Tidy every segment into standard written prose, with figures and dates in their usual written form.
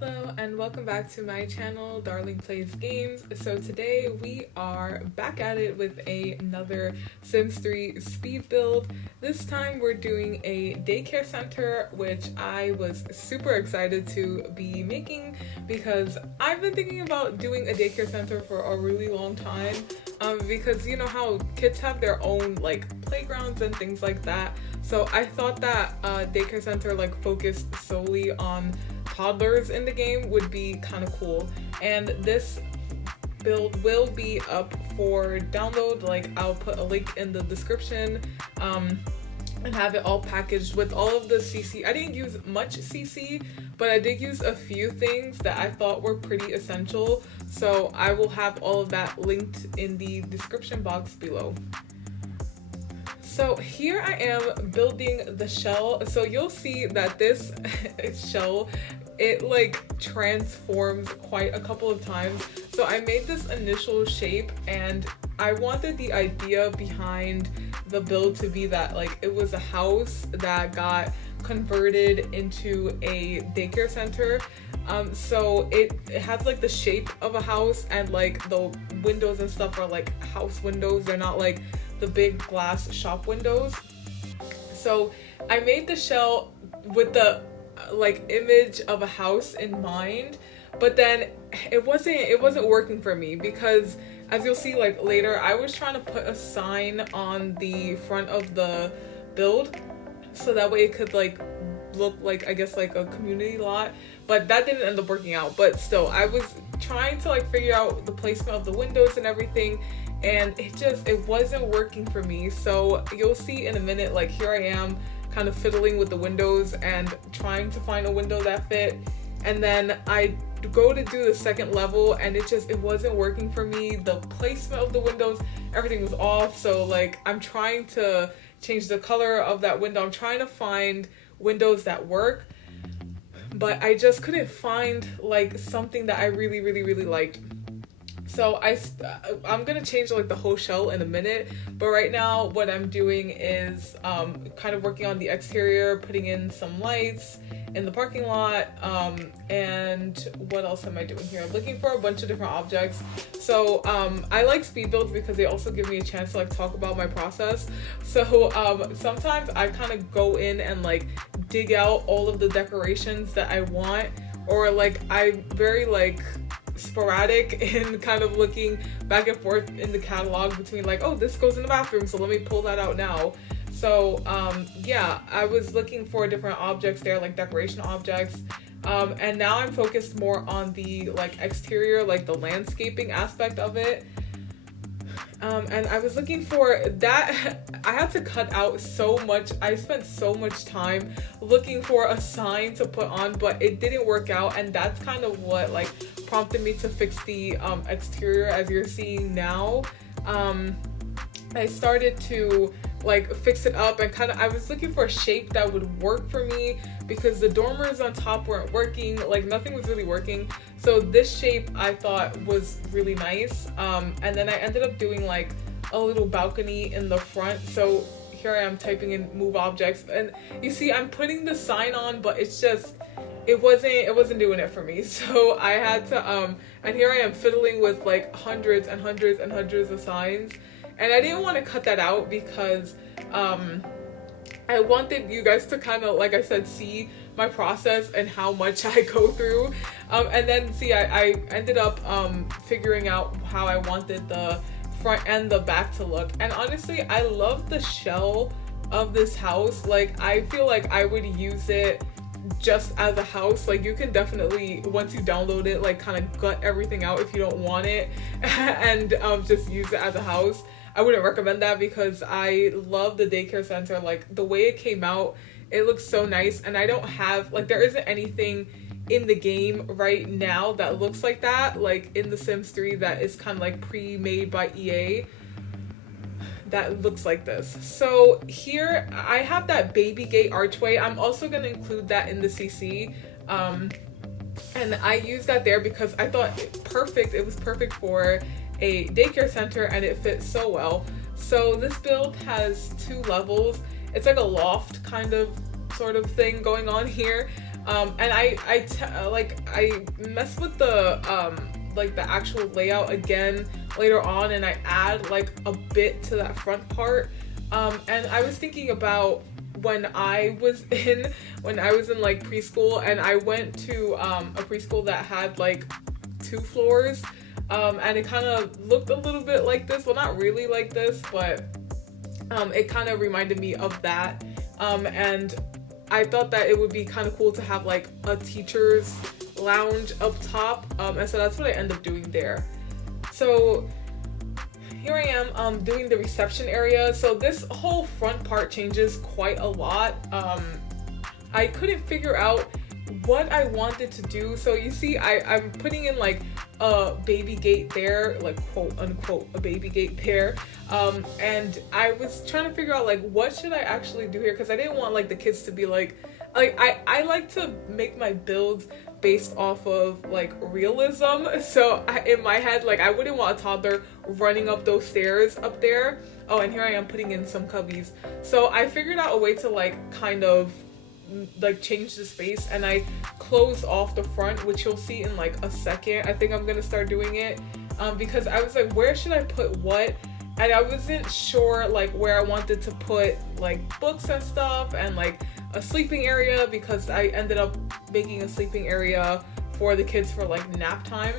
Hello and welcome back to my channel, Darling Plays Games. So today we are back at it with another Sims 3 speed build. This time we're doing a daycare center, which I was super excited to be making because I've been thinking about doing a daycare center for a really long time. Because you know how kids have their own like playgrounds and things like that. So I thought that daycare center like focused solely on toddlers in the game would be kind of cool, and this build will be up for download. Like I'll put a link in the description and have it all packaged with all of the CC. I didn't use much CC, but I did use a few things that I thought were pretty essential, so I will have all of that linked in the description box below. So here I am building the shell. So you'll see that this shell, it like transforms quite a couple of times. So I made this initial shape and I wanted the idea behind the build to be that like it was a house that got converted into a daycare center. So it has like the shape of a house, and like the windows and stuff are like house windows. They're not like the big glass shop windows. So I made the shell with the like image of a house in mind, but then it wasn't working for me because, as you'll see like later, I was trying to put a sign on the front of the build so that way it could like look like, I guess, like a community lot, but that didn't end up working out. But still, I was trying to like figure out the placement of the windows and everything, and it wasn't working for me. So you'll see in a minute, like here I am kind of fiddling with the windows and trying to find a window that fit, and then I go to do the second level and it wasn't working for me. The placement of the windows, everything was off. So like I'm trying to change the color of that window, I'm trying to find windows that work, but I just couldn't find like something that I really liked. So I'm gonna change like the whole shell in a minute, but right now what I'm doing is kind of working on the exterior, putting in some lights in the parking lot, and what else am I doing here? I'm looking for a bunch of different objects. So I like speed builds because they also give me a chance to like talk about my process. So sometimes I kind of go in and like dig out all of the decorations that I want, or like I'm very like sporadic in kind of looking back and forth in the catalog between like, oh, this goes in the bathroom, so let me pull that out now. So yeah, I was looking for different objects there, like decoration objects, and now I'm focused more on the like exterior, like the landscaping aspect of it. And I was looking for that. I had to cut out so much. I spent so much time looking for a sign to put on, but it didn't work out, and that's kind of what like prompted me to fix the exterior, as you're seeing now. I started to like fix it up, and kind of I was looking for a shape that would work for me because the dormers on top weren't working, like nothing was really working. So this shape I thought was really nice, and then I ended up doing like a little balcony in the front. So here I am typing in move objects, and you see I'm putting the sign on, but it wasn't doing it for me. So I had to and here I am fiddling with like hundreds and hundreds and hundreds of signs, and I didn't want to cut that out because I wanted you guys to kind of, like I said, see my process and how much I go through, and then see I ended up figuring out how I wanted the front and the back to look. And honestly, I love the shell of this house. Like I feel like I would use it just as a house. Like you can definitely, once you download it, like kind of gut everything out if you don't want it and just use it as a house. I wouldn't recommend that because I love the daycare center. Like the way it came out, it looks so nice, and I don't have like, there isn't anything in the game right now that looks like that, like in The Sims 3 that is kind of like pre-made by EA that looks like this. So here I have that baby gate archway. I'm also going to include that in the CC, and I use that there because I thought it was perfect for a daycare center, and it fits so well. So this build has 2 levels. It's like a loft kind of sort of thing going on here. And I mess with the actual layout again later on, and I add like a bit to that front part. And I was thinking about when I was in like preschool, and I went to a preschool that had like 2 floors, and it kind of looked a little bit like this. Well, not really like this, but it kind of reminded me of that. And I thought that it would be kind of cool to have like a teacher's lounge up top, and so that's what I end up doing there. So here I am doing the reception area. So this whole front part changes quite a lot. I couldn't figure out what I wanted to do. So you see I'm putting in like a baby gate there, like quote unquote a baby gate there, and I was trying to figure out like what should I actually do here, because I didn't want like the kids to be like I like to make my builds based off of like realism. So in my head, like I wouldn't want a toddler running up those stairs up there. Oh, and here I am putting in some cubbies. So I figured out a way to like kind of like change the space, and I closed off the front, which you'll see in like a second. I think I'm gonna start doing it because I was like, where should I put what? And I wasn't sure like where I wanted to put like books and stuff, and like a sleeping area, because I ended up making a sleeping area for the kids for like nap time.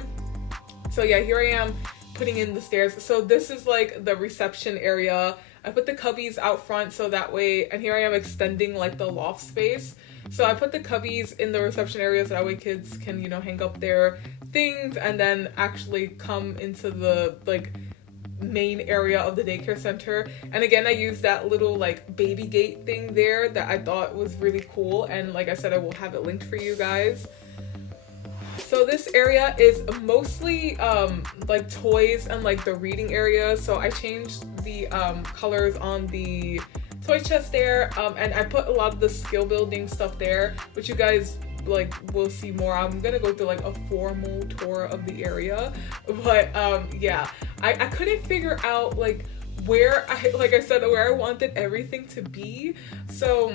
So yeah, here I am putting in the stairs. So this is like the reception area. I put the cubbies out front so that way, and here I am extending like the loft space. So I put the cubbies in the reception area so that way kids can, you know, hang up their things and then actually come into the like main area of the daycare center. And again, I used that little like baby gate thing there that I thought was really cool, and like I said, I will have it linked for you guys. So this area is mostly like toys and like the reading area. So I changed the colors on the toy chest there, and I put a lot of the skill building stuff there, which you guys like will see more. I'm gonna go through like a formal tour of the area, but yeah, I couldn't figure out like where where I wanted everything to be. So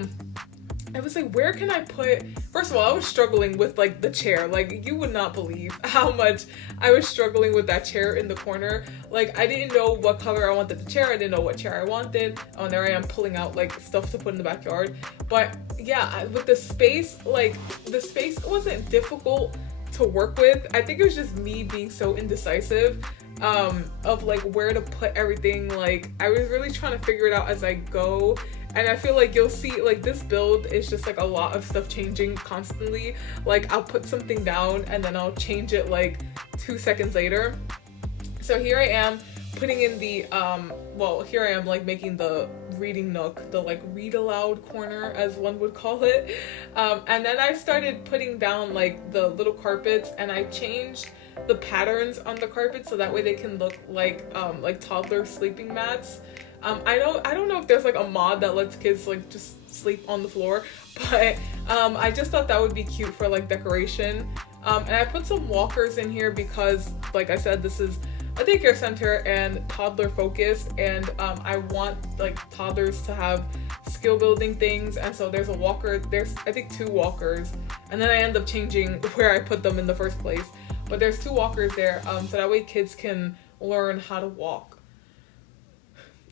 I was like, where can I put, first of all, I was struggling with like the chair. Like, you would not believe how much I was struggling with that chair in the corner. Like, I didn't know what color I wanted the chair. I didn't know what chair I wanted. Oh, and there I am pulling out like stuff to put in the backyard. But yeah, with the space, like the space wasn't difficult to work with. I think it was just me being so indecisive of like where to put everything. Like, I was really trying to figure it out as I go. And I feel like you'll see, like, this build is just, like, a lot of stuff changing constantly. Like, I'll put something down and then I'll change it, like, 2 seconds later. So here I am putting in the, here I am, like, making the reading nook, the, like, read aloud corner, as one would call it. And then I started putting down, like, the little carpets, and I changed the patterns on the carpet so that way they can look like toddler sleeping mats. I don't know if there's like a mod that lets kids like just sleep on the floor, but I just thought that would be cute for like decoration. And I put some walkers in here because, like I said, this is a daycare center and toddler focused, and I want like toddlers to have skill building things, and so there's a walker. There's I think 2 walkers, and then I end up changing where I put them in the first place. But there's 2 walkers there, so that way kids can learn how to walk.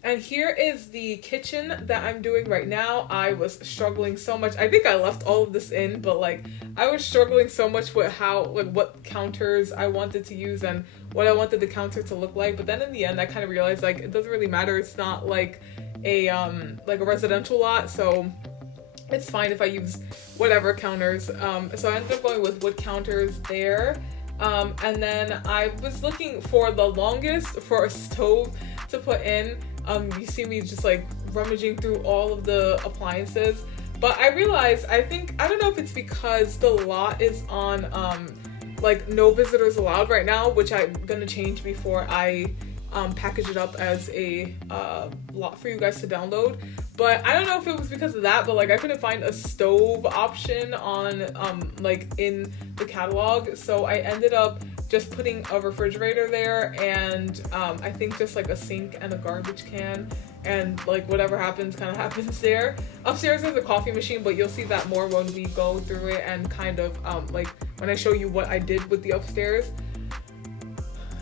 And here is the kitchen that I'm doing right now. I was struggling so much. I think I left all of this in, but like I was struggling so much with what counters I wanted to use and what I wanted the counter to look like. But then in the end, I kind of realized like it doesn't really matter. It's not like a residential lot, so it's fine if I use whatever counters. So I ended up going with wood counters there. And then I was looking for the longest for a stove to put in. You see me just like rummaging through all of the appliances, but I realized, I don't know if it's because the lot is on like no visitors allowed right now, which I'm gonna change before I package it up as a lot for you guys to download. But I don't know if it was because of that, but like I couldn't find a stove option on like in the catalog, so I ended up just putting a refrigerator there, and I think just like a sink and a garbage can, and like whatever happens kind of happens there. Upstairs there's a coffee machine, but you'll see that more when we go through it and kind of like when I show you what I did with the upstairs.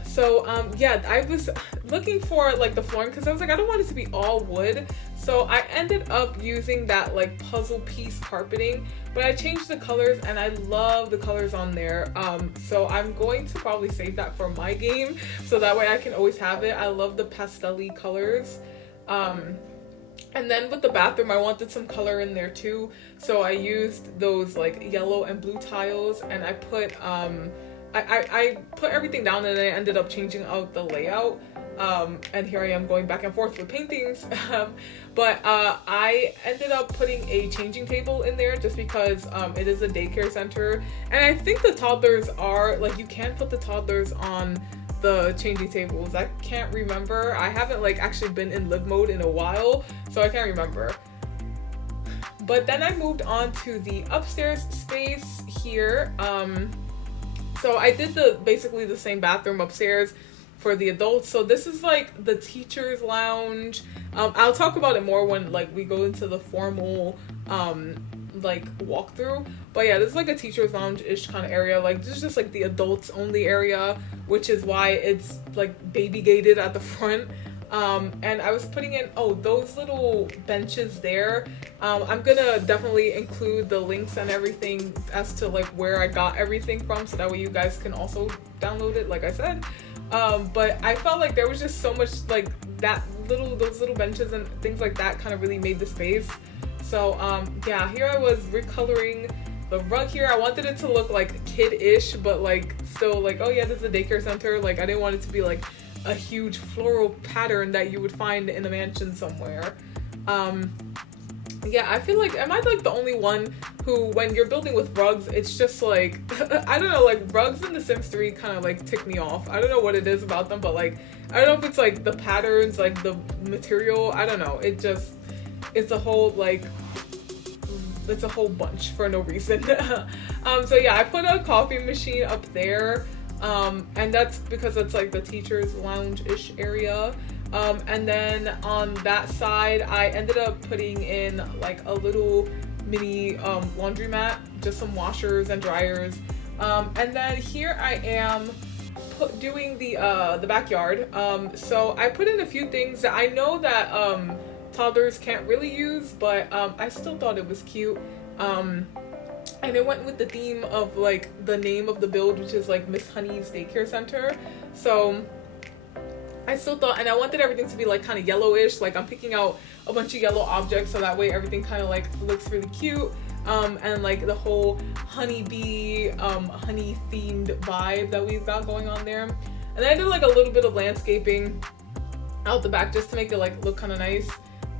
So yeah, I was looking for like the flooring because I was like, I don't want it to be all wood. So I ended up using that like puzzle piece carpeting, but I changed the colors and I love the colors on there. So I'm going to probably save that for my game, so that way I can always have it. I love the pastel-y colors. And then with the bathroom, I wanted some color in there too. So I used those like yellow and blue tiles, and I put I put everything down, and I ended up changing out the layout. And here I am going back and forth with paintings. But I ended up putting a changing table in there just because it is a daycare center. And I think the toddlers are, like, you can put the toddlers on the changing tables. I can't remember. I haven't like actually been in live mode in a while, so I can't remember. But then I moved on to the upstairs space here. So I did basically the same bathroom upstairs for the adults. So this is like the teacher's lounge. I'll talk about it more when like we go into the formal like walkthrough. But yeah, this is like a teacher's lounge-ish kind of area. Like this is just like the adults only area, which is why it's like baby gated at the front. And I was putting in, those little benches there. I'm gonna definitely include the links and everything as to like where I got everything from, so that way you guys can also download it, like I said. But I felt like there was just so much like those little benches and things like that kind of really made the space. So yeah, here I was recoloring the rug here. I wanted it to look like kid-ish, but like still like, oh yeah, this is a daycare center. Like I didn't want it to be like a huge floral pattern that you would find in a mansion somewhere. Yeah, I feel like, am I like the only one who, when you're building with rugs, it's just like, I don't know, like rugs in The Sims 3 kind of like tick me off. I don't know what it is about them, but like, I don't know if it's like the patterns, like the material, I don't know. It's a whole like, it's a whole bunch for no reason. So yeah, I put a coffee machine up there. And that's because it's like the teacher's lounge-ish area. And then on that side, I ended up putting in like a little mini laundromat, just some washers and dryers. And then here I am doing the backyard. So I put in a few things that I know that toddlers can't really use, but I still thought it was cute. And it went with the theme of like the name of the build, which is like Miss Honey's Daycare Center. So I still thought, and I wanted everything to be like kind of yellowish. Like I'm picking out a bunch of yellow objects so that way everything kind of like looks really cute. And like the whole honeybee, honey themed vibe that we've got going on there. And then I did like a little bit of landscaping out the back just to make it like look kind of nice.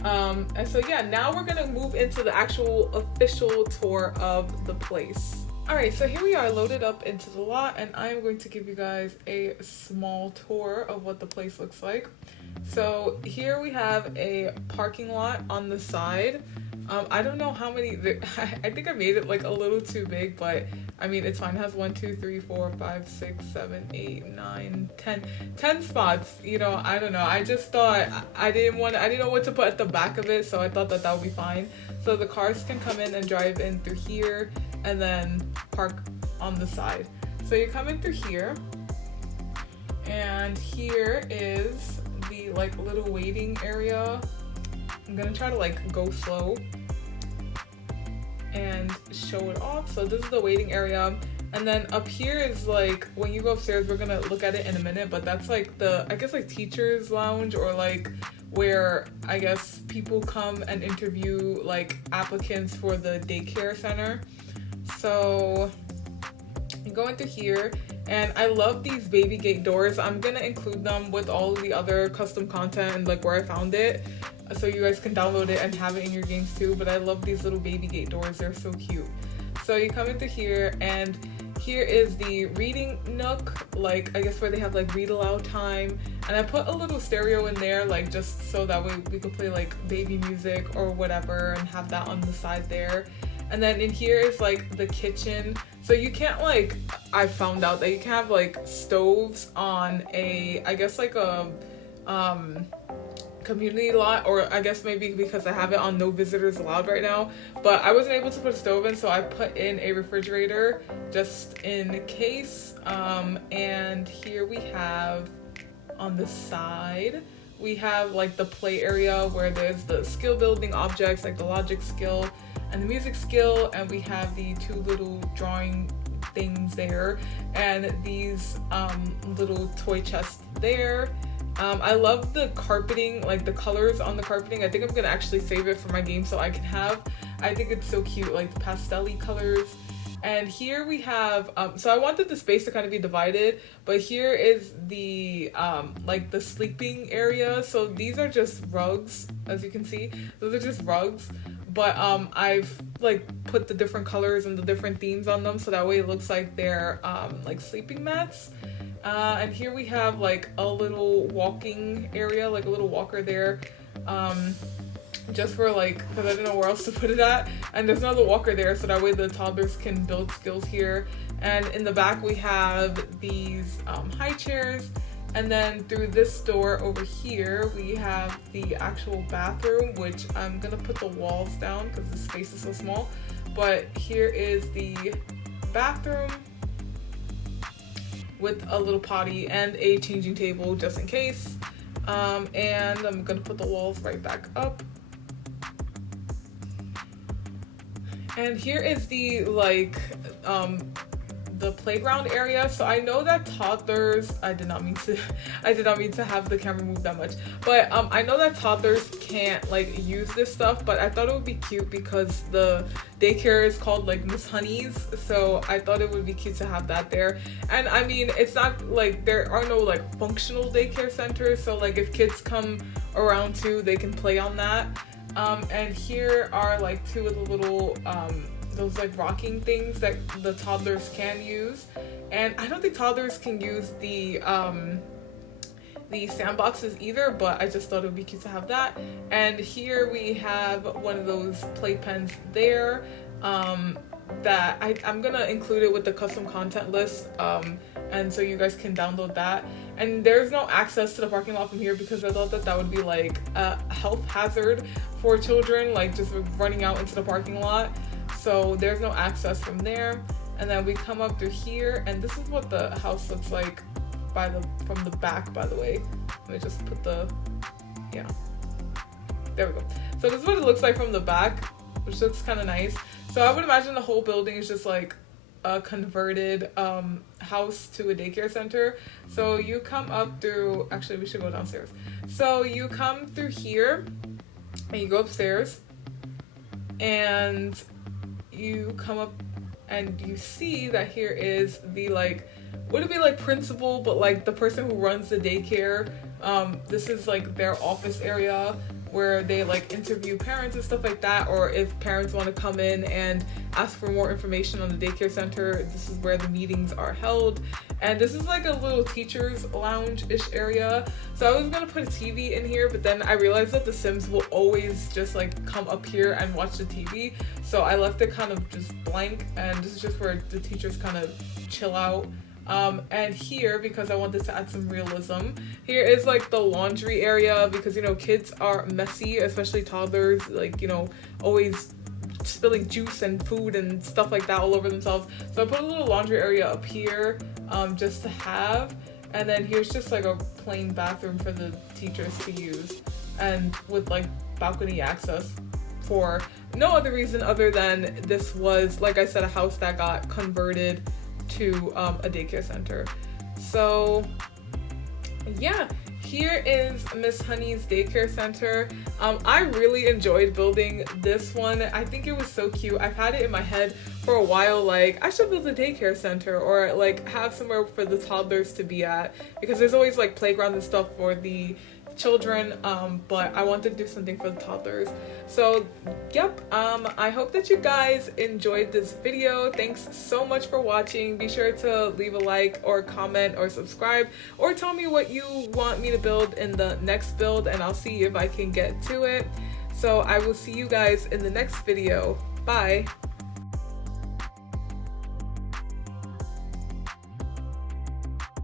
And so yeah, now we're gonna move into the actual official tour of the place. Alright, so here we are loaded up into the lot, and I am going to give you guys a small tour of what the place looks like. So here we have a parking lot on the side. I don't know how many, I think I made it like a little too big, but I mean, it's fine. It has 1, 2, 3, 4, 5, 6, 7, 8, 9, 10 spots. You know, I don't know. I just thought I didn't know what to put at the back of it, so I thought that would be fine. So the cars can come in and drive in through here and then park on the side. So you come in through here, and here is the like little waiting area. I'm gonna try to like go slow and show it off. So this is the waiting area, and then up here is like when you go upstairs, we're gonna look at it in a minute, but that's like the, I guess, like teacher's lounge, or like where I guess people come and interview like applicants for the daycare center. So you go into here, and I love these baby gate doors. I'm gonna include them with all of the other custom content and like where I found it, so you guys can download it and have it in your games too. But I love these little baby gate doors, they're so cute. So you come into here, and here is the reading nook, like I guess where they have like read aloud time, and I put a little stereo in there, like just so that way we could play like baby music or whatever and have that on the side there. And then in here is like the kitchen. So you can't like, I found out that you can have like stoves on a, I guess like a community lot, or I guess maybe because I have it on no visitors allowed right now, but I wasn't able to put a stove in, so I put in a refrigerator just in case. And here we have on the side, we have like the play area where there's the skill building objects like the logic skill and the music skill, and we have the two little drawing things there and these little toy chests there. I love the carpeting, like the colors on the carpeting. I think I'm gonna actually save it for my game so I can have. I think it's so cute, like the pastel-y colors. And here we have, so I wanted the space to kind of be divided, but here is the, like the sleeping area. So these are just rugs, as you can see. Those are just rugs, but I've like put the different colors and the different themes on them so that way it looks like they're like sleeping mats. And here we have like a little walking area, like a little walker there. Just for like, because I didn't know where else to put it at, and there's another walker there so that way the toddlers can build skills here. And in the back we have these high chairs, and then through this door over here we have the actual bathroom, which I'm gonna put the walls down because the space is so small. But here is the bathroom with a little potty and a changing table just in case. And I'm gonna put the walls right back up. And here is the like the playground area. So I know that toddlers, I did not mean to have the camera move that much, but I know that toddlers can't like use this stuff, but I thought it would be cute because the daycare is called like Miss Honey's, so I thought it would be cute to have that there. And I mean, it's not like there are no like functional daycare centers, so like if kids come around too, they can play on that. And here are like two of the little those like rocking things that the toddlers can use. And I don't think toddlers can use the sandboxes either, but I just thought it would be cute to have that. And here we have one of those playpens there that I'm gonna include it with the custom content list, and so you guys can download that. And there's no access to the parking lot from here because I thought that that would be like a health hazard for children, like just running out into the parking lot. So there's no access from there. And then we come up through here, and this is what the house looks like from the back, by the way. Let me just put yeah, there we go. So this is what it looks like from the back, which looks kind of nice. So I would imagine the whole building is just like a converted house to a daycare center. So you come up through, actually we should go downstairs. So you come through here and you go upstairs and you come up and you see that here is the like, would it be like principal, but like the person who runs the daycare. This is like their office area where they like interview parents and stuff like that, or if parents want to come in and ask for more information on the daycare center, this is where the meetings are held. And this is like a little teacher's lounge-ish area. So I was gonna put a TV in here, but then I realized that the Sims will always just like come up here and watch the TV. So I left it kind of just blank, and this is just where the teachers kind of chill out. And here, because I wanted to add some realism, here is like the laundry area, because you know kids are messy, especially toddlers, like, you know, always spilling juice and food and stuff like that all over themselves. So I put a little laundry area up here just to have, and then here's just like a plain bathroom for the teachers to use, and with like balcony access for no other reason other than this was, like I said, a house that got converted to a daycare center. So yeah, here is Miss Honey's daycare center. I really enjoyed building this one. I think it was so cute. I've had it in my head for a while, like I should build a daycare center or like have somewhere for the toddlers to be at, because there's always like playground and stuff for the children, but I wanted to do something for the toddlers. So yep, I hope that you guys enjoyed this video. Thanks so much for watching. Be sure to leave a like or comment or subscribe, or tell me what you want me to build in the next build, and I'll see if I can get to it. So I will see you guys in the next video. Bye.